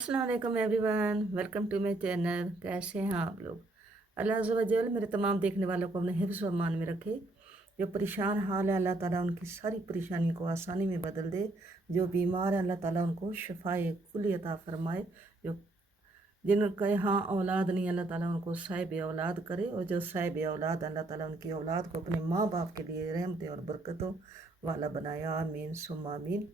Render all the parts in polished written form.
अस्सलाम वालेकुम everyone, welcome to my channel. कैसे हैं आप लोग? अल्लाह अज़्ज़ व जल मेरे तमाम देखने वालों को अपने हिफ्ज़ व अमान में रखे। जो परेशान हाल है अल्लाह ताला उनकी सारी परेशानियों को आसानी में बदल दे। जो बीमार है अल्लाह ताला उनको शिफाए कुली अता फरमाए। जो जिनका यहाँ औलाद नहीं अल्लाह ताला उनको साहिब औलाद करे, और जो साहिब औलाद अल्लाह ताला उनकी औलाद को अपने माँ बाप के लिए रहमतें और बरकतों वाला बनाया। आमीन सुम्मा आमीन।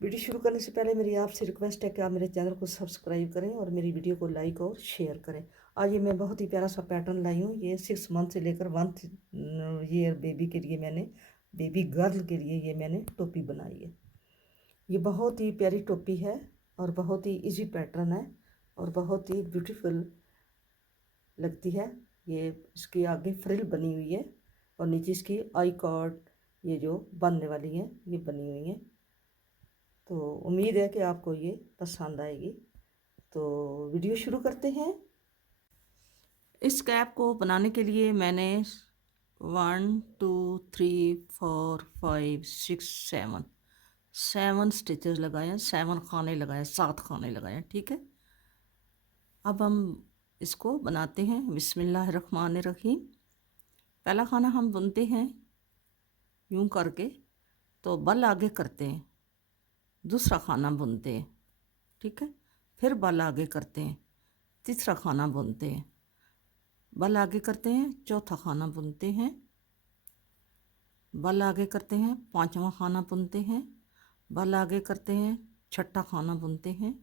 वीडियो शुरू करने से पहले मेरी आपसे रिक्वेस्ट है कि आप मेरे चैनल को सब्सक्राइब करें और मेरी वीडियो को लाइक और शेयर करें। आज ये मैं बहुत ही प्यारा सा पैटर्न लाई हूँ। ये 6 मंथ से लेकर 1 ईयर बेबी के लिए मैंने, बेबी गर्ल के लिए ये मैंने टोपी बनाई है। ये बहुत ही प्यारी टोपी है और बहुत ही इजी पैटर्न है और बहुत ही ब्यूटीफुल लगती है। ये इसकी आगे फ्रिल बनी हुई है और नीचे इसकी आई कॉर्ड ये जो बनने वाली है ये बनी हुई है। तो उम्मीद है कि आपको ये पसंद आएगी। तो वीडियो शुरू करते हैं। इस कैप को बनाने के लिए मैंने 1 2 3 4 5 6 7 स्टिचेस लगाए हैं, 7 खाने लगाए, 7 खाने लगाए हैं। ठीक है, अब हम इसको बनाते हैं। बिस्मिल्लाहिर्रहमानिर्रहीम। पहला खाना हम बुनते हैं यूं करके, तो बल आगे करते हैं, दूसरा खाना बुनते हैं। ठीक है, फिर बल आगे करते हैं, तीसरा खाना बुनते हैं, बल आगे करते हैं, चौथा खाना बुनते हैं, बल आगे करते हैं, पांचवा खाना बुनते हैं, बल आगे करते हैं, छठा खाना बुनते हैं,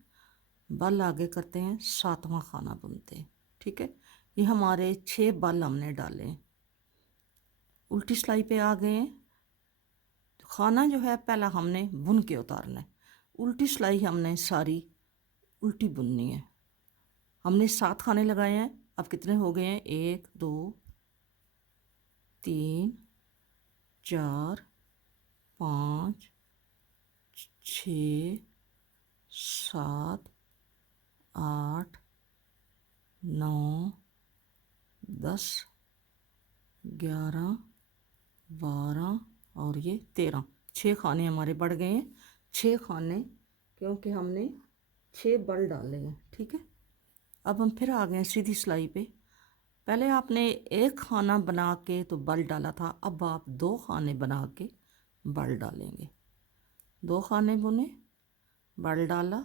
बल आगे करते हैं, सातवां खाना बुनते हैं। ठीक है, ये हमारे 6 बल हमने डाले हैं। उल्टी सिलाई पे आ गए हैं। खाना जो है पहला हमने बुन के उतारना है। उल्टी सिलाई हमने सारी उल्टी बुननी है। हमने 7 खाने लगाए हैं। अब कितने हो गए हैं? 1 2 3 4 5 6 7 8 9 10 11 12 और ये 13। 6 खाने हमारे बढ़ गए हैं। 6 खाने, क्योंकि हमने 6 बल डाले हैं। ठीक है, अब हम फिर आ गए सीधी सिलाई पे। पहले आपने एक खाना बना के तो बल डाला था, अब आप 2 खाने बना के बल डालेंगे। 2 खाने बुने, बल डाला,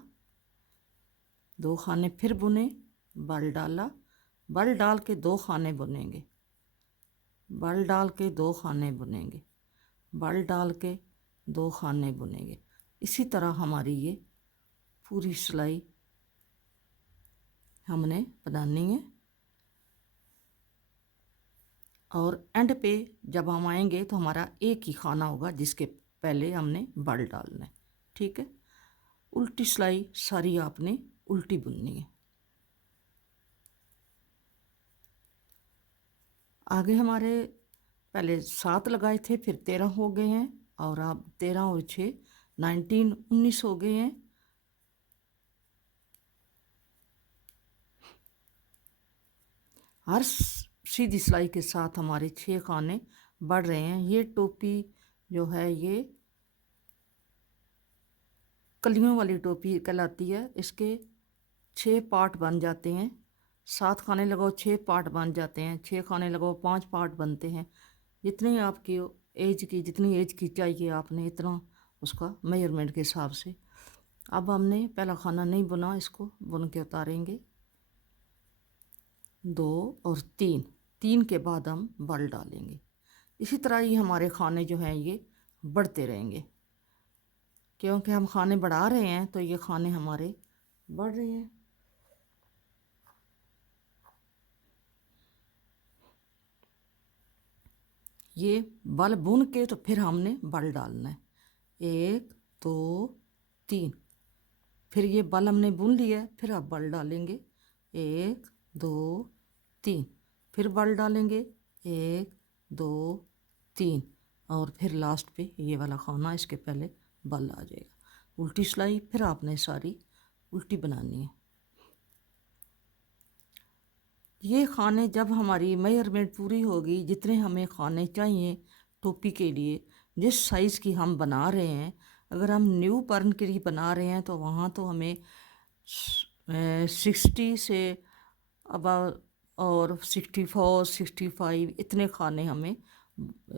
2 खाने फिर बुने, बल डाला, बल डाल के 2 खाने बुनेंगे, बल डाल के 2 खाने बुनेंगे, बल डाल के 2 खाने बुनेंगे। इसी तरह हमारी ये पूरी सिलाई हमने बनानी है। और एंड पे जब हम आएंगे तो हमारा एक ही खाना होगा जिसके पहले हमने बल डालना है। ठीक है, उल्टी सिलाई सारी आपने उल्टी बुननी है। आगे हमारे पहले 7 लगाए थे, फिर 13 हो गए हैं, और अब 13 और 6 19 हो गए हैं। हर सीधी सिलाई के साथ हमारे 6 खाने बढ़ रहे हैं। ये टोपी जो है ये कलियों वाली टोपी कहलाती है। इसके 6 पार्ट बन जाते हैं। 7 खाने लगाओ 6 पार्ट बन जाते हैं, 6 खाने लगाओ 5 पार्ट बनते हैं। जितनी आपकी एज की, जितनी एज की चाहिए आपने इतना उसका मेजरमेंट के हिसाब से। अब हमने पहला खाना नहीं बुना, इसको बुन के उतारेंगे। 2 और 3 के बाद हम बल डालेंगे। इसी तरह ही हमारे खाने जो हैं ये बढ़ते रहेंगे, क्योंकि हम खाने बढ़ा रहे हैं तो ये खाने हमारे बढ़ रहे हैं। ये बल बुन के तो फिर हमने बल डालना है। 1 2 3, फिर ये बल हमने बुन लिया है, फिर आप बल डालेंगे। 1 2 3, फिर बल डालेंगे। 1 2 3, और फिर लास्ट पे ये वाला खाना, इसके पहले बल आ जाएगा। उल्टी सिलाई फिर आपने सारी उल्टी बनानी है। ये खाने जब हमारी मेजरमेंट पूरी होगी, जितने हमें खाने चाहिए टोपी के लिए, जिस साइज़ की हम बना रहे हैं, अगर हम न्यू पर्न के लिए बना रहे हैं तो वहाँ तो हमें 60 से अब और 64 65 इतने खाने हमें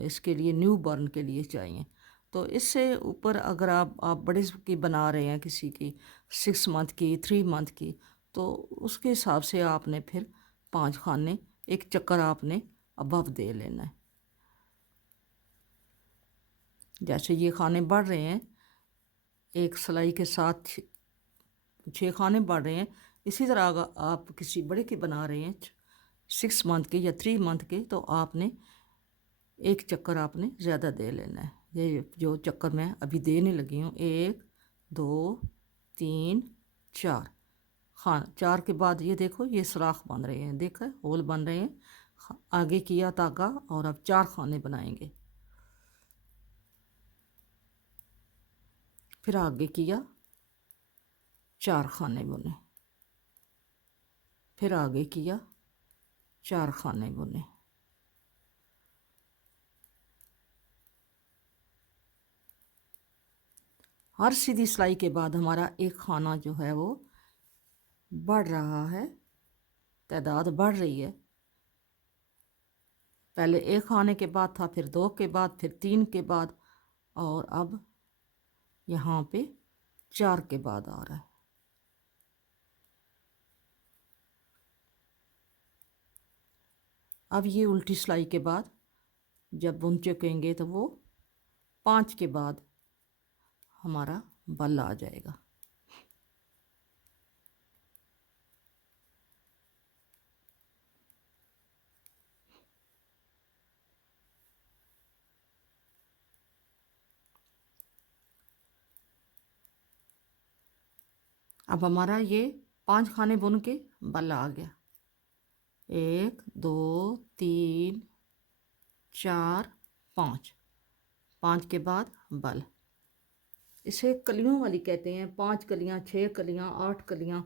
इसके लिए न्यू बॉर्न के लिए चाहिए। तो इससे ऊपर अगर आप बड़े की बना रहे हैं किसी की 6 मंथ की 3 मंथ की, तो उसके हिसाब से आपने फिर 5 खाने एक चक्कर आपने अबव दे लेना है। जैसे ये खाने बढ़ रहे हैं, एक सिलाई के साथ 6 खाने बढ़ रहे हैं, इसी तरह अगर आप किसी बड़े की बना रहे हैं 6 मंथ के या 3 मंथ के, तो आपने एक चक्कर आपने ज़्यादा दे लेना है। ये जो चक्कर मैं अभी देने लगी हूँ, 1 2 3 4 हाँ, 4 के बाद ये देखो ये सुराख बन रहे हैं, देखा होल बन रहे हैं। आगे किया धागा और अब 4 खाने बनाएंगे, फिर आगे किया 4 खाने बुने, फिर आगे किया 4 खाने बुने। हर सीधी सिलाई के बाद हमारा एक खाना जो है वो बढ़ रहा है, तादाद बढ़ रही है। पहले एक खाने के बाद था, फिर 2 के बाद, फिर 3 के बाद, और अब यहाँ पे 4 के बाद आ रहा है। अब ये उल्टी सिलाई के बाद जब बुन चुकेंगे तो वो 5 के बाद हमारा बल आ जाएगा। अब हमारा ये 5 खाने बुन के बल आ गया, 1 2 3 4 5, 5 के बाद बल। इसे कलियों वाली कहते हैं, 5 कलियां 6 कलियां 8 कलियां,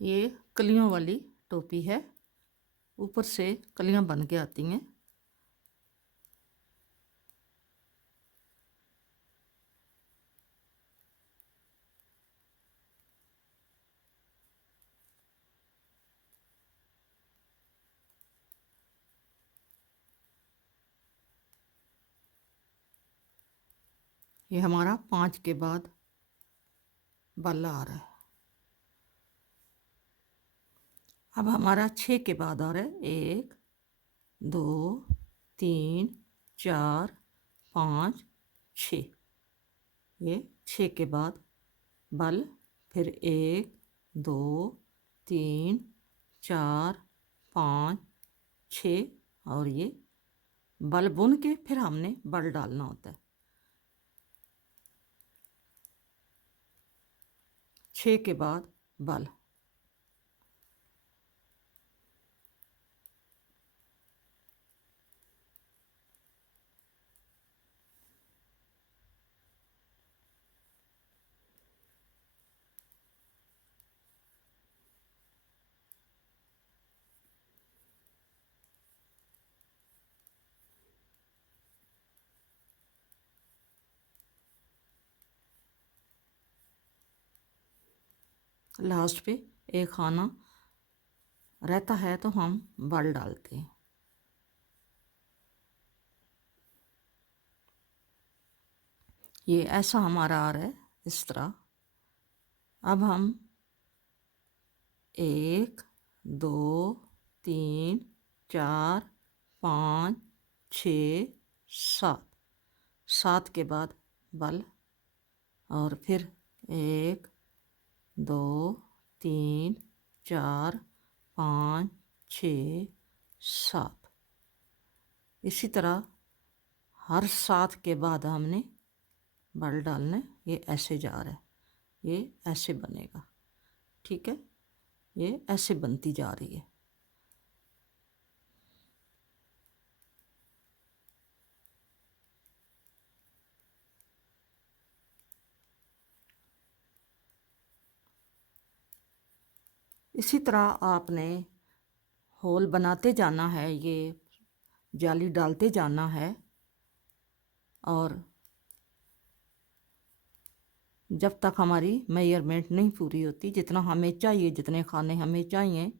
ये कलियों वाली टोपी है, ऊपर से कलियां बन के आती हैं। ये हमारा 5 के बाद बल आ रहा है। अब हमारा 6 के बाद आ रहा है, 1 2 3 4 5 6, ये 6 के बाद बल, फिर 1 2 3 4 5 6, और ये बल बुन के फिर हमने बल डालना होता है। 6 के बाद बल। लास्ट पे एक खाना रहता है तो हम बल डालते हैं। ये ऐसा हमारा आ रहा है इस तरह। अब हम 1 2 3 4 5 6 7, 7 के बाद बल, और फिर 1 2 3 4 5 6 7, इसी तरह हर 7 के बाद हमने बल डालना है। ये ऐसे जा रहा है, ये ऐसे बनेगा, ठीक है, ये ऐसे बनती जा रही है। इसी तरह आपने होल बनाते जाना है, ये जाली डालते जाना है, और जब तक हमारी मेजरमेंट नहीं पूरी होती, जितना हमें चाहिए, जितने खाने हमें चाहिए,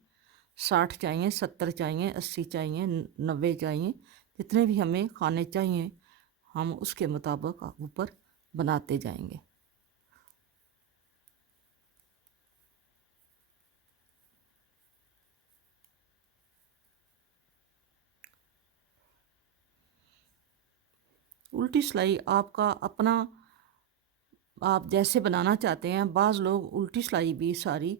60 चाहिए, 70 चाहिए, 80 चाहिए, 90 चाहिए, जितने भी हमें खाने चाहिए हम उसके मुताबिक ऊपर बनाते जाएंगे। उल्टी सिलाई आपका अपना, आप जैसे बनाना चाहते हैं। बाज़ लोग उल्टी सिलाई भी सारी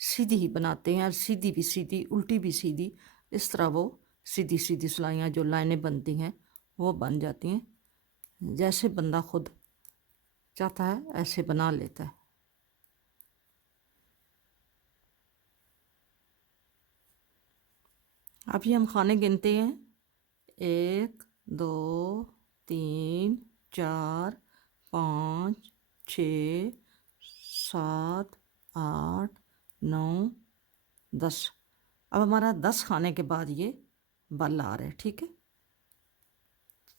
सीधी ही बनाते हैं, सीधी भी सीधी, उल्टी भी सीधी। इस तरह वो सीधी सीधी सिलाइयाँ जो लाइनें बनती हैं वो बन जाती हैं। जैसे बंदा खुद चाहता है ऐसे बना लेता है। अभी हम खाने गिनते हैं, 1 2 3 4 5 6 7 8 9 10। अब हमारा 10 खाने के बाद ये बल आ रहे हैं, ठीक है।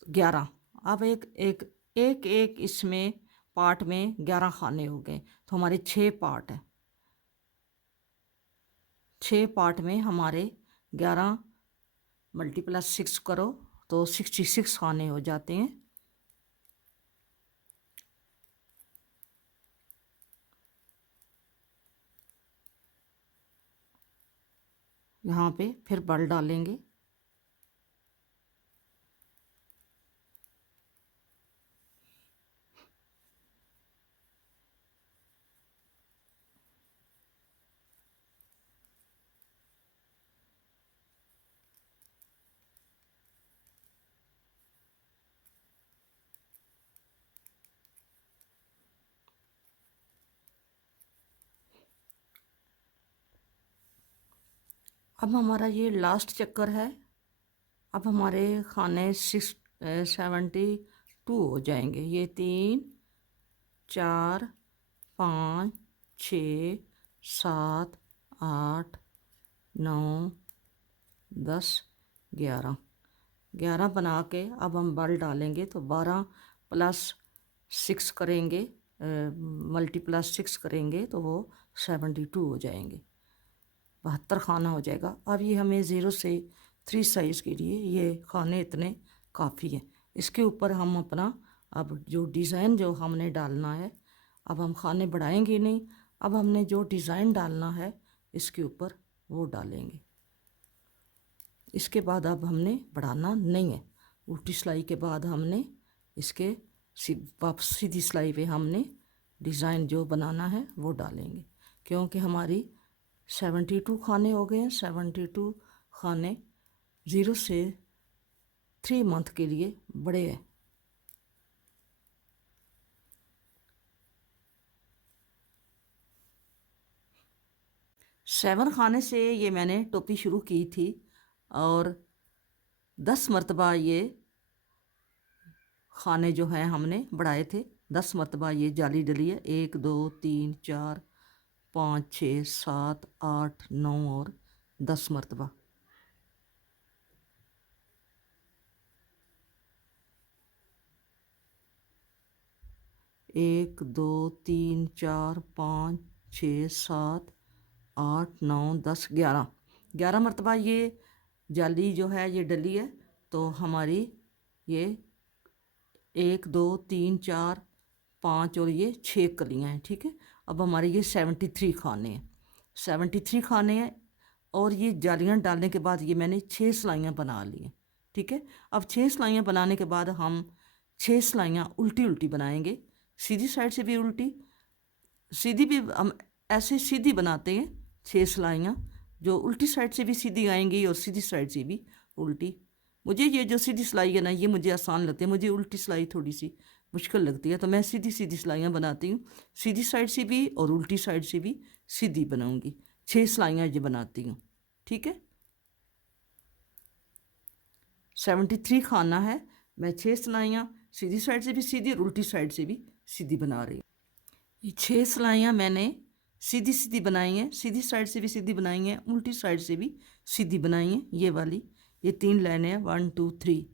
11। अब एक एक एक एक इसमें पार्ट में 11 खाने हो गए, तो हमारे 6 पार्ट हैं। 6 पार्ट में हमारे 11 मल्टीप्लस 6 करो तो 66 खाने हो जाते हैं। यहाँ पे फिर बल डालेंगे। अब हमारा ये लास्ट चक्कर है। अब हमारे खाने 72 हो जाएंगे। ये 3 4 5 6 7 8 9 10 11 बना के अब हम बल डालेंगे तो 12 प्लस 6 करेंगे, मल्टीप्लस 6 करेंगे तो वो 72 हो जाएंगे। 72 खाना हो जाएगा। अब ये हमें 0 से 3 साइज़ के लिए ये खाने इतने काफ़ी हैं। इसके ऊपर हम अपना अब जो डिज़ाइन जो हमने डालना है, अब हम खाने बढ़ाएंगे नहीं, अब हमने जो डिज़ाइन डालना है इसके ऊपर वो डालेंगे। इसके बाद अब हमने बढ़ाना नहीं है। उल्टी सिलाई के बाद हमने इसके वापस सीधी सिलाई पे हमने डिज़ाइन जो बनाना है वो डालेंगे, क्योंकि हमारी 72 खाने हो गए हैं। 72 खाने 0 से 3 मंथ के लिए बड़े हैं। सेवन खाने से ये मैंने टोपी शुरू की थी और 10 मरतबा ये खाने जो हैं हमने बढ़ाए थे। 10 मरतबा ये जाली डली है। 1 2 3 4 5 6 7 8 9 और 10 मरतबा। एक 2 3 4 5 6 7 8 9 10 11 मरतबा ये जाली जो है ये डली है। तो हमारी ये 1 2 3 4 5 और ये 6 कलियाँ हैं, ठीक है। अब हमारे ये 73 खाने हैं। 73 खाने हैं और ये जालियाँ डालने के बाद ये मैंने 6 सिलाइयाँ बना ली हैं, ठीक है। अब 6 सिलाइयाँ बनाने के बाद हम 6 सिलाइयाँ उल्टी उल्टी बनाएंगे। सीधी साइड से भी उल्टी, सीधी भी हम ऐसे सीधी बनाते हैं 6 सिलाइयाँ, जो उल्टी साइड से भी सीधी आएंगी और सीधी साइड से भी उल्टी। मुझे ये जो सीधी सिलाई है ना ये मुझे आसान लगती है, मुझे उल्टी सिलाई थोड़ी सी मुश्किल लगती है। तो मैं सीधी सीधी सिलाइयाँ बनाती हूँ, सीधी साइड से भी और उल्टी साइड से भी सीधी बनाऊँगी। 6 सिलाइयाँ ये बनाती हूँ, ठीक है। 73 खाना है, मैं 6 सिलाइयाँ सीधी साइड से भी सीधी और उल्टी साइड से भी सीधी बना रही हूँ। ये 6 सिलाइयाँ मैंने सीधी सीधी बनाई हैं, सीधी साइड से भी सीधी बनाई हैं, उल्टी साइड से भी सीधी बनाई हैं। ये वाली ये 3 लाइनें हैं, 1 2 3,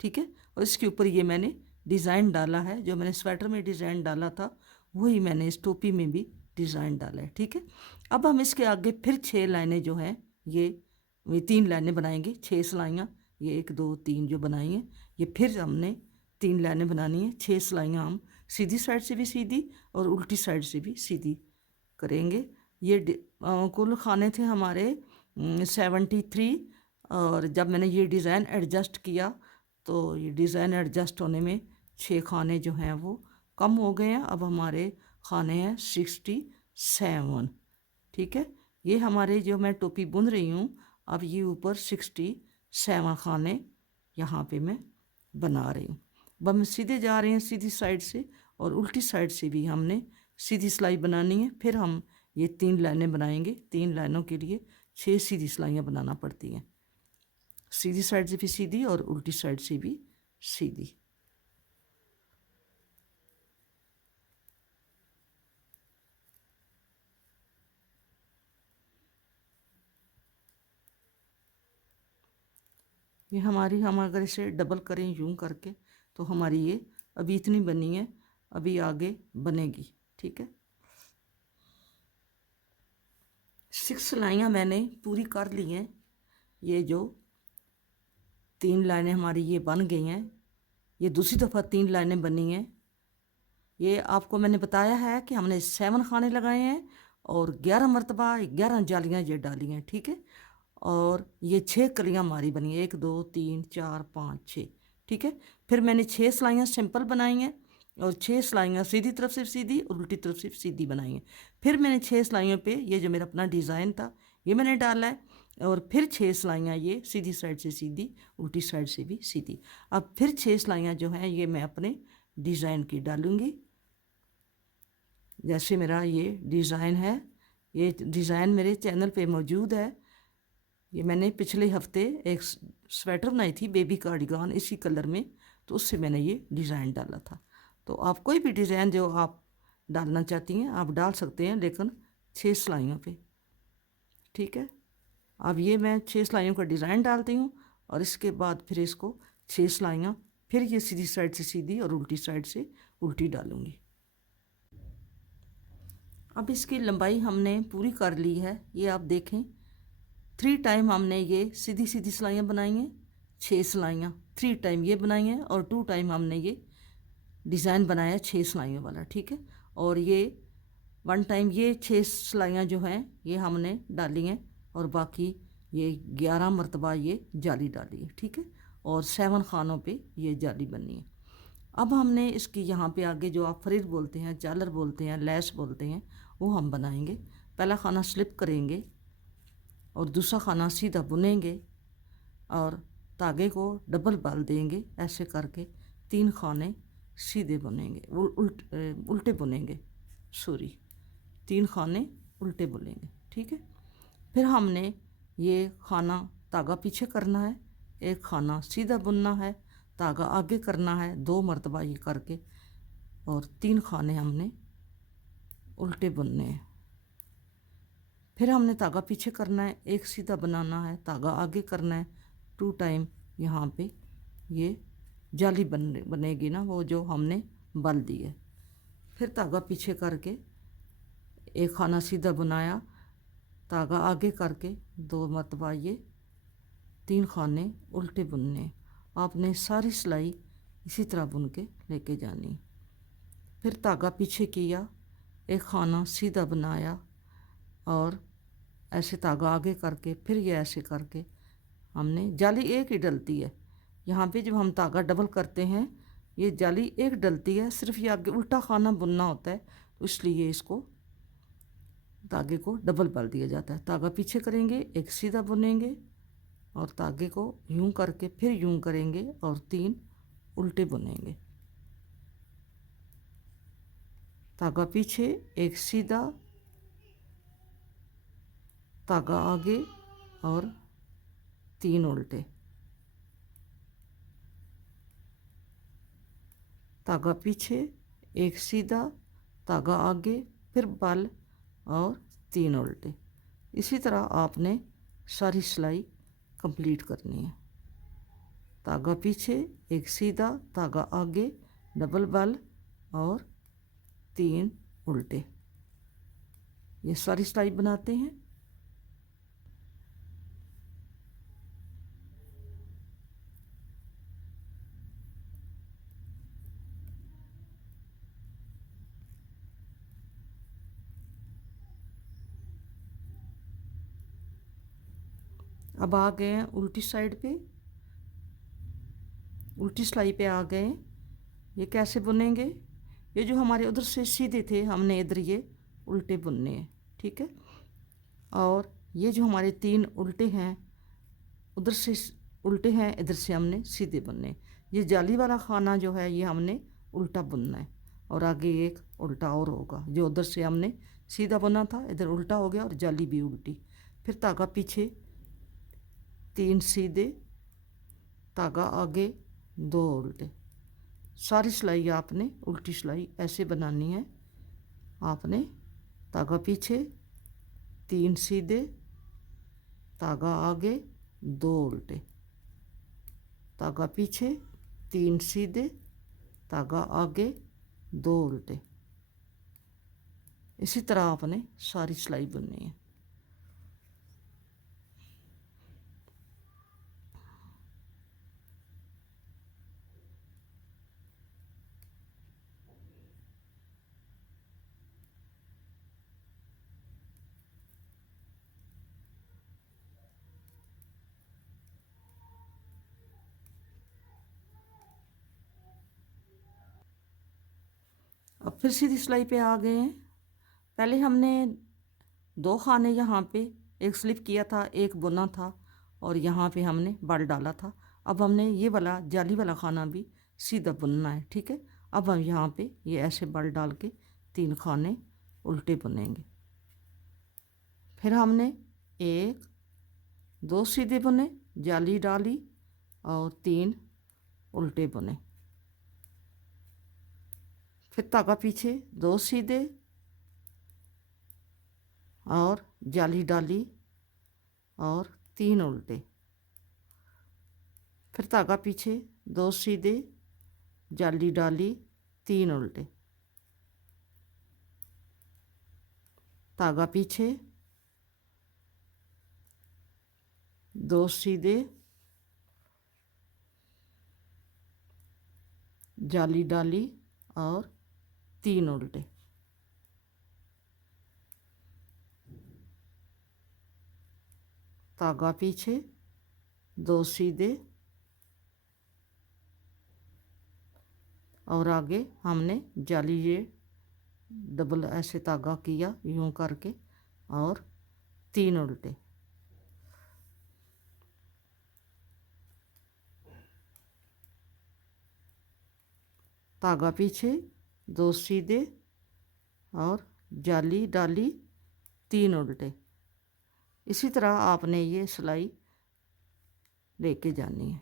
ठीक है। और इसके ऊपर ये मैंने डिज़ाइन डाला है, जो मैंने स्वेटर में डिज़ाइन डाला था वही मैंने इस टोपी में भी डिज़ाइन डाला है। ठीक है, अब हम इसके आगे फिर 6 लाइनें जो हैं ये 3 लाइनें बनाएंगे, 6 सिलाइयाँ, ये 1 2 3 जो बनाई हैं, ये फिर हमने 3 लाइनें बनानी है। 6 सिलाइयाँ हम सीधी साइड से भी सीधी और उल्टी साइड से भी सीधी करेंगे। ये कुल खाने थे हमारे 73, और जब मैंने ये डिज़ाइन एडजस्ट किया तो ये डिज़ाइन एडजस्ट होने में 6 खाने जो हैं वो कम हो गए हैं। अब हमारे खाने हैं 67। ठीक है, ये हमारे जो मैं टोपी बुन रही हूँ, अब ये ऊपर 67 खाने यहाँ पे मैं बना रही हूँ। अब हम सीधे जा रहे हैं सीधी साइड से, और उल्टी साइड से भी हमने सीधी सिलाई बनानी है। फिर हम ये 3 लाइनें बनाएंगे। 3 लाइनों के लिए 6 सीधी सिलाइयाँ बनाना पड़ती हैं, सीधी साइड से भी सीधी और उल्टी साइड से भी सीधी। ये हमारी, हम अगर इसे डबल करें यूं करके तो हमारी ये अभी इतनी बनी है, अभी आगे बनेगी। ठीक है, 6 सिलाइयाँ मैंने पूरी कर ली हैं। ये जो 3 लाइनें हमारी ये बन गई हैं, ये दूसरी दफ़ा 3 लाइनें बनी हैं। ये आपको मैंने बताया है कि हमने 7 खाने लगाए हैं और 11 मरतबा 11 जालियाँ ये डाली हैं। ठीक है, और ये 6 कलियाँ हमारी बनी है, 1 2 3 4 5 6। ठीक है, फिर मैंने 6 सिलाइयाँ सिंपल बनाई हैं और 6 सिलाइयाँ सीधी तरफ से सीधी और उल्टी तरफ से सीधी बनाई हैं। फिर मैंने 6 सिलाइयों पे ये जो मेरा अपना डिज़ाइन था ये मैंने डाला है, और फिर 6 सिलाइयाँ ये सीधी साइड से सीधी, उल्टी साइड से भी सीधी। अब फिर 6 सिलाइयाँ जो हैं ये मैं अपने डिज़ाइन की डालूँगी। जैसे मेरा ये डिज़ाइन है, ये डिज़ाइन मेरे चैनल पे मौजूद है। ये मैंने पिछले हफ्ते एक स्वेटर बनाई थी, बेबी कार्डिगान, इसी कलर में, तो उससे मैंने ये डिज़ाइन डाला था। तो आप कोई भी डिज़ाइन जो आप डालना चाहती हैं आप डाल सकते हैं, लेकिन 6 सिलाइयों पे। ठीक है, अब ये मैं 6 सिलाइयों का डिज़ाइन डालती हूँ और इसके बाद फिर इसको 6 सिलाइयाँ फिर ये सीधी साइड से सीधी और उल्टी साइड से उल्टी डालूँगी। अब इसकी लंबाई हमने पूरी कर ली है, ये आप देखें। 3 टाइम हमने ये सीधी सीधी सिलाइयाँ बनाई हैं, 6 सिलाइयाँ 3 टाइम ये बनाई हैं, और 2 टाइम हमने ये डिज़ाइन बनाया 6 सिलाइयों वाला। ठीक है, और ये 1 टाइम ये 6 सिलाइयाँ जो हैं ये हमने डाली हैं, और बाकी ये 11 मरतबा ये जाली डाली है। ठीक है, और 7 खानों पे ये जाली बनी है। अब हमने इसकी यहाँ पे आगे जो आप फ्रिल बोलते हैं, झालर बोलते हैं, लैस बोलते हैं, वो हम बनाएंगे। पहला खाना स्लिप करेंगे और दूसरा खाना सीधा बुनेंगे और धागे को डबल बाल देंगे। ऐसे करके 3 खाने सीधे बुनेंगे, उल्टे बुनेंगे, सॉरी 3 खाने उल्टे बुनेंगे। ठीक है, फिर हमने ये खाना धागा पीछे करना है, एक खाना सीधा बुनना है, धागा आगे करना है 2 मरतबा ये करके, और 3 खाने हमने उल्टे बुनने हैं। फिर हमने धागा पीछे करना है, एक सीधा बनाना है, धागा आगे करना है 2 टाइम। यहाँ पे ये जाली बनेगी ना, वो जो हमने बल दी है। फिर धागा पीछे करके एक खाना सीधा बुनाया, धागा आगे करके 2 मरतबा ये 3 खाने उल्टे बुनने। आपने सारी सिलाई इसी तरह बुन के लेके जानी। फिर धागा पीछे किया, एक खाना सीधा बनाया, और ऐसे धागा आगे करके फिर ये ऐसे करके हमने, जाली एक ही डलती है यहाँ पे। जब हम धागा डबल करते हैं ये जाली एक डलती है, सिर्फ ये आगे उल्टा खाना बुनना होता है, तो इसलिए इसको धागे को डबल बल दिया जाता है। धागा पीछे करेंगे, एक सीधा बुनेंगे, और धागे को यूं करके फिर यूं करेंगे और 3 उल्टे बुनेंगे। धागा पीछे, एक सीधा, धागा आगे और 3 उल्टे। धागा पीछे, एक सीधा, धागा आगे, फिर बल और 3 उल्टे। इसी तरह आपने सारी सिलाई कंप्लीट करनी है। धागा पीछे, एक सीधा, धागा आगे, डबल बल और 3 उल्टे। ये सारी सिलाई बनाते हैं। अब आ गए हैं उल्टी साइड पे, उल्टी सिलाई पे आ गए। ये कैसे बुनेंगे? ये जो हमारे उधर से सीधे थे, हमने इधर ये उल्टे बुनने हैं, ठीक है। और ये जो हमारे 3 उल्टे हैं, उधर से उल्टे हैं, इधर से हमने सीधे बुनने। ये जाली वाला खाना जो है ये हमने उल्टा बुनना है। और आगे एक उल्टा और होगा, जो उधर से हमने सीधा बुना था इधर उल्टा हो गया और जाली भी उल्टी। फिर धागा पीछे 3 सीधे, धागा आगे 2 उल्टे। सारी सिलाई आपने उल्टी सिलाई ऐसे बनानी है। आपने धागा पीछे 3 सीधे, धागा आगे 2 उल्टे, धागा पीछे 3 सीधे, धागा आगे 2 उल्टे। इसी तरह आपने सारी सिलाई बुननी है। अब फिर सीधी सिलाई पे आ गए हैं। पहले हमने 2 खाने यहाँ पे एक स्लिप किया था, एक बुना था और यहाँ पे हमने बल डाला था। अब हमने ये वाला जाली वाला खाना भी सीधा बुनना है, ठीक है। अब हम यहाँ पे ये ऐसे बल डाल के 3 खाने उल्टे बुनेंगे। फिर हमने 1 2 सीधे बुने, जाली डाली और 3 उल्टे बुने। फिर धागा पीछे 2 सीधे और जाली डाली और 3 उल्टे। फिर धागा पीछे 2 सीधे, जाली डाली, 3 उल्टे, धागा पीछे 2 सीधे, जाली डाली और 3 उल्टे। धागा पीछे 2 सीधे और आगे हमने जाली ये डबल ऐसे धागा किया यूं करके और 3 उल्टे। धागा पीछे 2 सीधे और जाली डाली, 3 उल्टे। इसी तरह आपने ये सिलाई लेके जानी है।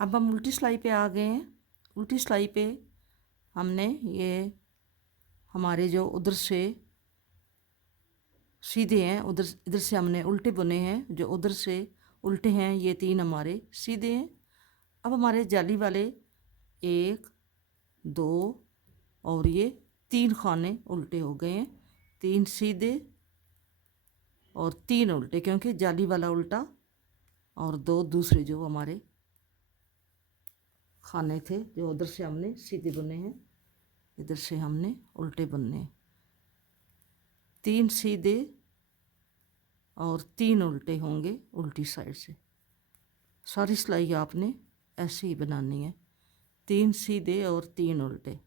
अब हम उल्टी सिलाई पे आ गए हैं। उल्टी सिलाई पे हमने ये हमारे जो उधर से सीधे हैं, उधर इधर से हमने उल्टे बुने हैं, जो उधर से उल्टे हैं ये 3 हमारे सीधे हैं। अब हमारे जाली वाले 1 2 और ये 3 खाने उल्टे हो गए हैं, 3 सीधे और 3 उल्टे, क्योंकि जाली वाला उल्टा और 2 दूसरे जो हमारे खाने थे जो उधर से हमने सीधे बुने हैं, इधर से हमने उल्टे बुनने। 3 सीधे और 3 उल्टे होंगे उल्टी साइड से। सारी सिलाई आपने ऐसे ही बनानी है, 3 सीधे और 3 उल्टे।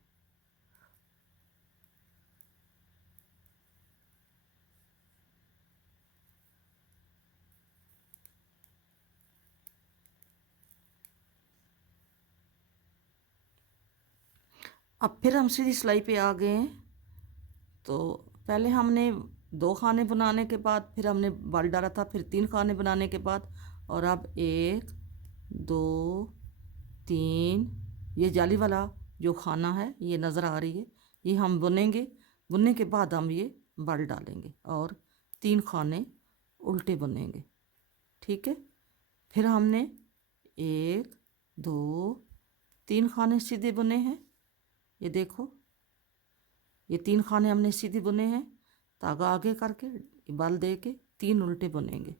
अब फिर हम सीधी सिलाई पे आ गए हैं। तो पहले हमने 2 खाने बनाने के बाद फिर हमने बल डाला था, फिर 3 खाने बनाने के बाद, और अब 1 2 3 ये जाली वाला जो खाना है ये नज़र आ रही है, ये हम बुनेंगे। बुनने के बाद हम ये बल डालेंगे और 3 खाने उल्टे बुनेंगे, ठीक है। फिर हमने 1 2 3 खाने सीधे बुने हैं, ये देखो ये 3 खाने हमने सीधे बुने हैं, धागा आगे करके बल दे के 3 उल्टे बुनेंगे,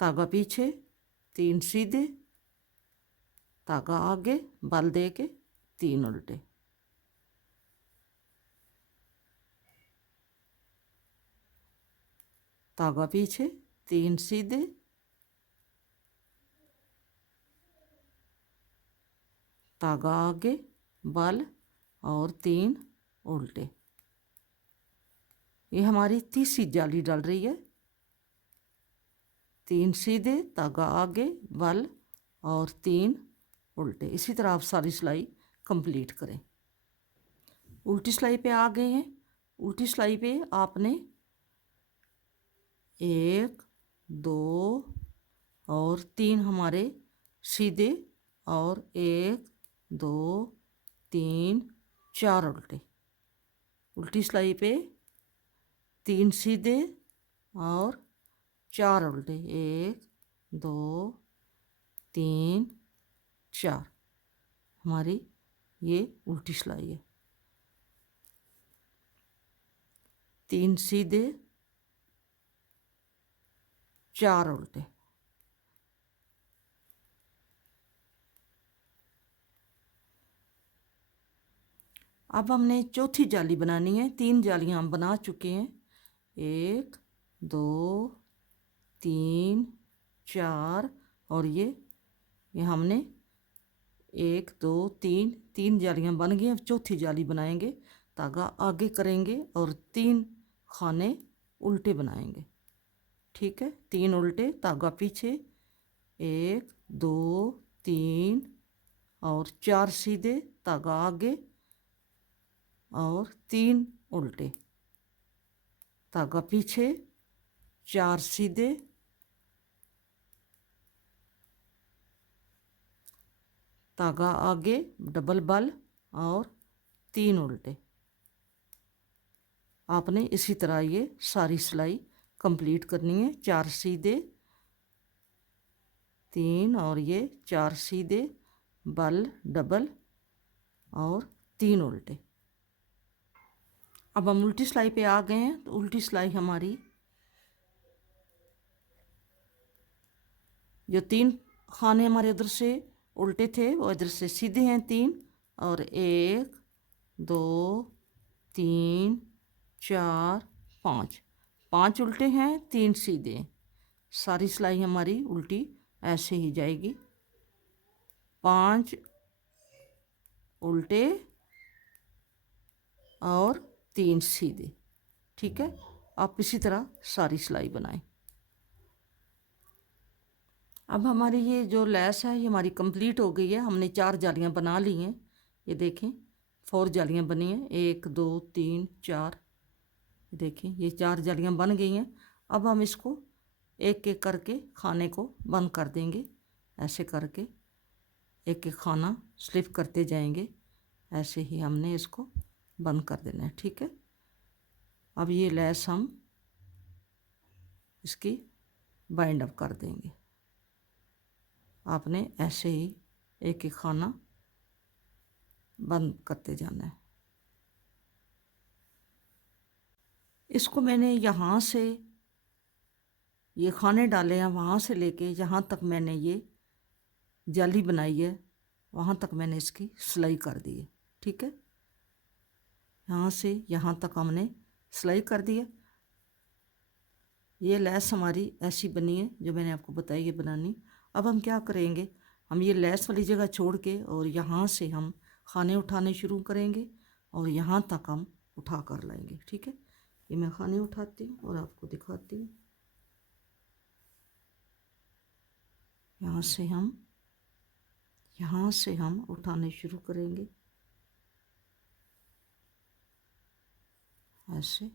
धागा पीछे 3 सीधे, धागा आगे बल दे के 3 उल्टे। धागा पीछे 3 सीधे, धागा आगे बल और 3 उल्टे। ये हमारी तीसरी जाली डल रही है। 3 सीधे, धागा आगे बल और 3 उल्टे। इसी तरह आप सारी सिलाई कंप्लीट करें। उल्टी सिलाई पे आ गए हैं। उल्टी सिलाई पे आपने 1 2 और 3 हमारे सीधे और 1 2 3 4 उल्टे। उल्टी सिलाई पे 3 सीधे और 4 उल्टे, 1 2 3 4 हमारी ये उल्टी सिलाई है। 3 सीधे 4 उल्टे। अब हमने चौथी जाली बनानी है। 3 जालियां हम बना चुके हैं, 1 2 3 4 और ये हमने 1 2 3 जालियां बन गई। अब चौथी जाली बनाएंगे, धागा आगे करेंगे और 3 खाने उल्टे बनाएंगे। ठीक है, 3 उल्टे, धागा पीछे, 1 2 3 और 4 सीधे, धागा आगे और 3 उल्टे, धागा पीछे, 4 सीधे, धागा आगे डबल बल और 3 उल्टे। आपने इसी तरह ये सारी सिलाई कंप्लीट करनी है। 4 सीधे, 3 और ये 4 सीधे, बल डबल और 3 उल्टे। अब हम उल्टी सिलाई पे आ गए हैं। तो उल्टी सिलाई हमारी जो 3 खाने हमारे उधर से उल्टे थे वो इधर से सीधे हैं 3 और 1 2 3 4 5 उल्टे हैं, 3 सीधे। सारी सिलाई हमारी उल्टी ऐसे ही जाएगी, 5 उल्टे और 3 सीधे। ठीक है, आप इसी तरह सारी सिलाई बनाएं। अब हमारी ये जो लैस है ये हमारी कंप्लीट हो गई है। हमने 4 जालियां बना ली हैं। ये देखें 4 जालियां बनी हैं, 1 2 3 4। देखें ये 4 जालियां बन गई हैं। अब हम इसको एक एक करके खाने को बंद कर देंगे। ऐसे करके एक एक खाना स्लिप करते जाएंगे। ऐसे ही हमने इसको बंद कर देना है। ठीक है, अब ये लैस हम इसकी बाइंड अप कर देंगे। आपने ऐसे ही एक एक खाना बंद करते जाना है। इसको मैंने यहाँ से ये खाने डाले हैं, वहाँ से लेके यहाँ तक मैंने ये जाली बनाई है, वहाँ तक मैंने इसकी सिलाई कर दी है। ठीक है, यहाँ से यहाँ तक हमने सिलाई कर दी है। ये लैस हमारी ऐसी बनी है जो मैंने आपको बताई है बनानी। अब हम क्या करेंगे, हम ये लैस वाली जगह छोड़ के और यहाँ से हम खाने उठाने शुरू करेंगे और यहाँ तक हम उठा कर लाएंगे। ठीक है, ये मैं खाने उठाती हूँ और आपको दिखाती हूँ। यहाँ से हम उठाने शुरू करेंगे ऐसे।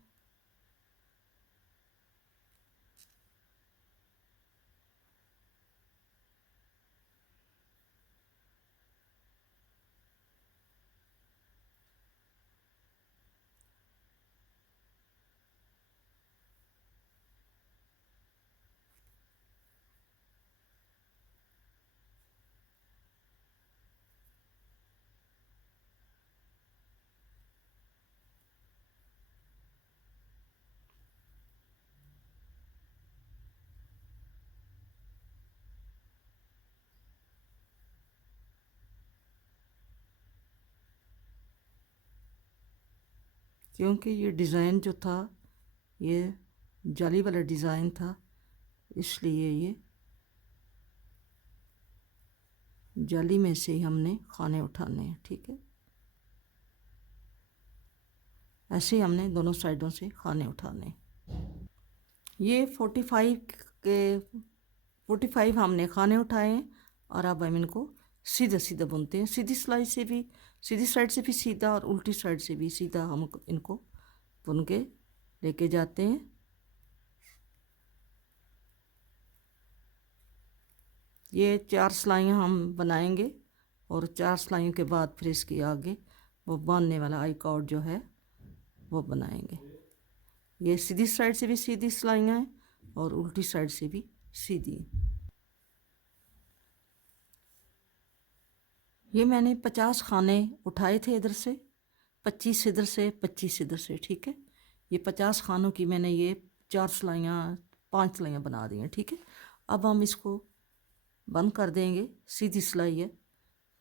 क्योंकि ये डिज़ाइन जो था ये जाली वाला डिज़ाइन था, इसलिए ये जाली में से ही हमने खाने उठाने हैं। ठीक है, ऐसे ही हमने दोनों साइडों से खाने उठाने हैं। ये 45 हमने खाने उठाए हैं और अब हम इनको सीधा सीधा बुनते हैं। सीधी सिलाई से भी, सीधी साइड से भी सीधा और उल्टी साइड से भी सीधा हम इनको बुन के लेके जाते हैं। ये 4 सिलाइयाँ हम बनाएंगे और 4 सिलाइयों के बाद फिर इसके आगे वो बांधने वाला आई कॉर्ड जो है वो बनाएंगे। ये सीधी साइड से भी सीधी सिलाइयाँ हैं और उल्टी साइड से भी सीधी। ये मैंने 50 खाने उठाए थे इधर से, 25 इधर से, 25 इधर से। ठीक है, ये 50 खानों की मैंने ये 4 सिलाइयाँ, 5 सिलाइयाँ बना दी हैं। ठीक है, अब हम इसको बंद कर देंगे। सीधी सिलाई है,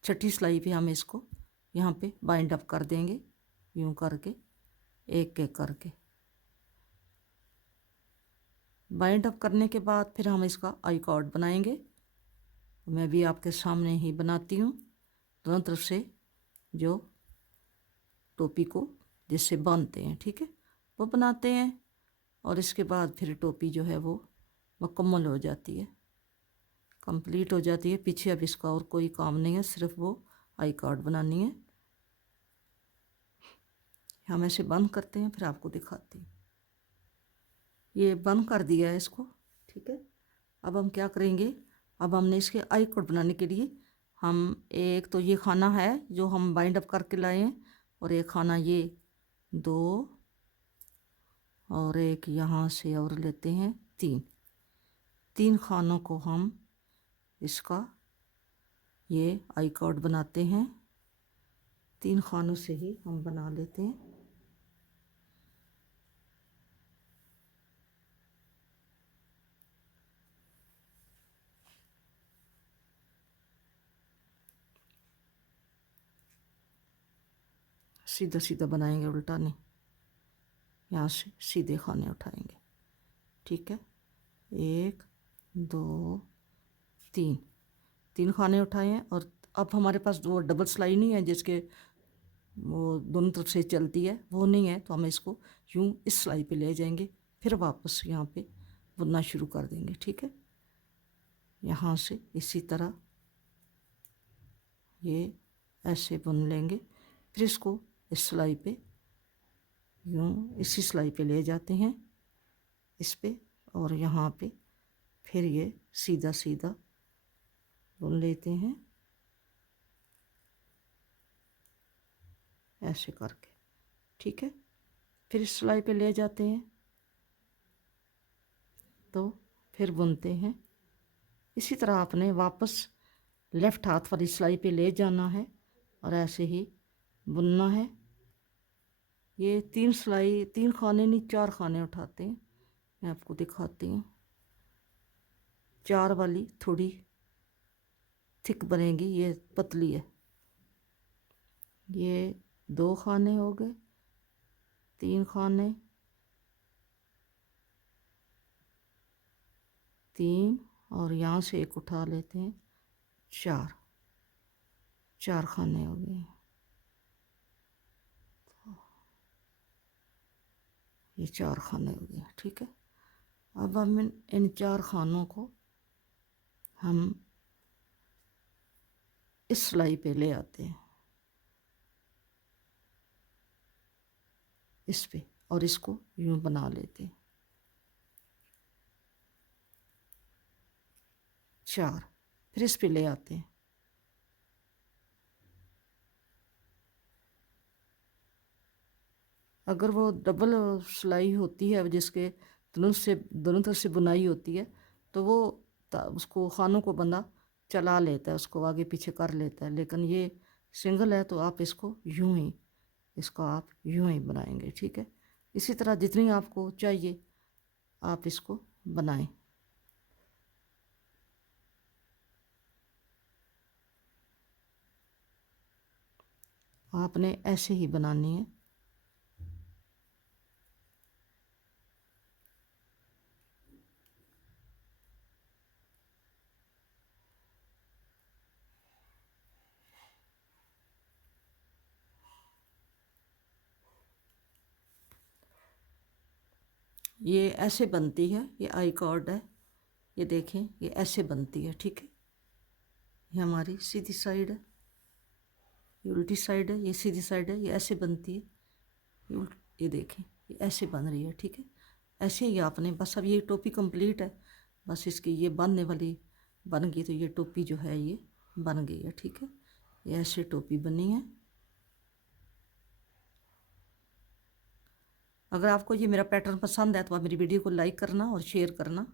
छठी सिलाई पे हम इसको यहाँ पे बाइंड अप कर देंगे, यूँ करके एक एक करके। बाइंड अप करने के बाद फिर हम इसका आई कॉर्ड बनाएंगे। मैं भी आपके सामने ही बनाती हूँ, दोनों तरफ से जो टोपी को जिससे बांधते हैं, ठीक है, वो बनाते हैं। और इसके बाद फिर टोपी जो है वो मुकम्मल हो जाती है, कंप्लीट हो जाती है। पीछे अब इसका और कोई काम नहीं है, सिर्फ वो आई कार्ड बनानी है। हम ऐसे बंद करते हैं, फिर आपको दिखाती हूँ। ये बंद कर दिया है इसको, ठीक है। अब हम क्या करेंगे, अब हमने इसके आई कार्ड बनाने के लिए हम एक तो ये खाना है जो हम बाइंड अप करके लाए हैं, और एक खाना ये 2, और एक यहाँ से और लेते हैं 3 खानों को हम इसका ये आई कार्ड बनाते हैं। 3 खानों से ही हम बना लेते हैं। सीधा सीधा बनाएंगे, उल्टा नहीं, यहाँ से सीधे खाने उठाएंगे। ठीक है, 1 2 3 खाने उठाए हैं। और अब हमारे पास वो डबल सिलाई नहीं है जिसके वो दोनों तरफ से चलती है, वो नहीं है, तो हम इसको यूँ इस सिलाई पे ले जाएंगे, फिर वापस यहाँ पे बुनना शुरू कर देंगे। ठीक है, यहाँ से इसी तरह ये ऐसे बुन लेंगे, फिर इसको इस सिलाई पे यूँ इसी सिलाई पे ले जाते हैं इस पे, और यहाँ पे फिर ये सीधा सीधा बुन लेते हैं ऐसे करके। ठीक है, फिर इस सिलाई पे ले जाते हैं, तो फिर बुनते हैं। इसी तरह आपने वापस लेफ़्ट हाथ वाली सिलाई पे ले जाना है और ऐसे ही बुनना है। ये 3 खाने नहीं, 4 खाने उठाते हैं। मैं आपको दिखाती हूँ। 4 वाली थोड़ी थिक बनेगी, ये पतली है। ये 2 खाने हो गए, 3 खाने, 3, और यहाँ से एक उठा लेते हैं, 4 खाने हो गए। ये 4 खाने हो गए। ठीक है, अब हम इन 4 खानों को हम इस सिलाई पे ले आते हैं, इस पे, और इसको यूँ बना लेते हैं 4, फिर इस पे ले आते हैं। अगर वो डबल सिलाई होती है जिसके दोनों तरफ से बुनाई होती है, तो वो उसको खानों को बंदा चला लेता है, उसको आगे पीछे कर लेता है। लेकिन ये सिंगल है, तो आप इसको यूं ही, इसको आप यूं ही बनाएंगे। ठीक है, इसी तरह जितनी आपको चाहिए आप इसको बनाएं। आपने ऐसे ही बनानी है। ये ऐसे बनती है, ये आई कार्ड है, ये देखें ये ऐसे बनती है, ठीक है। ये हमारी सीधी साइड है, ये उल्टी साइड है, ये सीधी साइड है, ये ऐसे बनती है, ये देखें ये ऐसे बन रही है, ठीक है। ऐसे ही आपने बस, अब ये टोपी कंप्लीट है, बस इसकी ये बांधने वाली बन गई, तो ये टोपी जो है ये बन गई है, ठीक है। ये ऐसे टोपी बनी है। अगर आपको ये मेरा पैटर्न पसंद है तो आप मेरी वीडियो को लाइक करना और शेयर करना।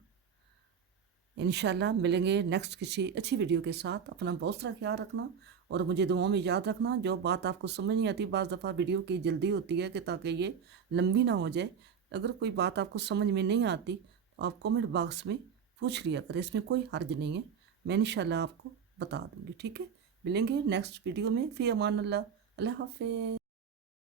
इंशाल्लाह मिलेंगे नेक्स्ट किसी अच्छी वीडियो के साथ। अपना बहुत सारा ख्याल रखना और मुझे दुआओं में याद रखना। जो बात आपको समझ नहीं आती, बाज़ दफ़ा वीडियो की जल्दी होती है कि ताकि ये लंबी ना हो जाए। अगर कोई बात आपको समझ में नहीं आती तो आप कमेंट बॉक्स में पूछ लिया करें, इसमें कोई हर्ज नहीं है, मैं इंशाल्लाह आपको बता दूँगी, ठीक है। मिलेंगे नेक्स्ट वीडियो में। फ़ी अमान अल्लाह, अल्लाह हाफ़िज़।